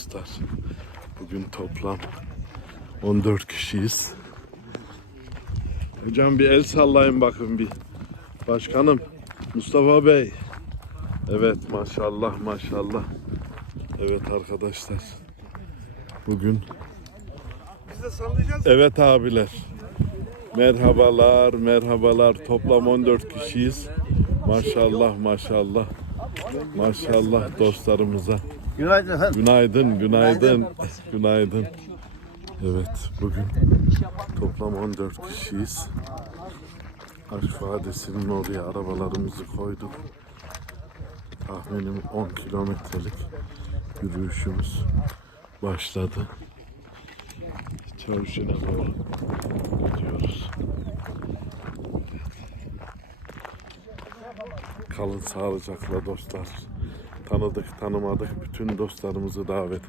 Dostlar, bugün toplam 14 kişiyiz. Hocam bir el sallayın bakın bir. Başkanım, Mustafa Bey. Evet maşallah maşallah. Evet arkadaşlar. Bugün Biz de sallayacağız. Evet abiler. Merhabalar, merhabalar. Toplam 14 kişiyiz. Maşallah, maşallah. Maşallah dostlarımıza. Günaydın efendim. Günaydın, günaydın. Günaydın. Evet, bugün toplam 14 kişiyiz. Arif Vadisi'nin oraya arabalarımızı koyduk. Tahminim 10 kilometrelik yürüyüşümüz başladı. Çavuşuna doğru gidiyoruz. Kalın sağlıcakla dostlar. Tanıdık tanımadık bütün dostlarımızı davet ediyoruz.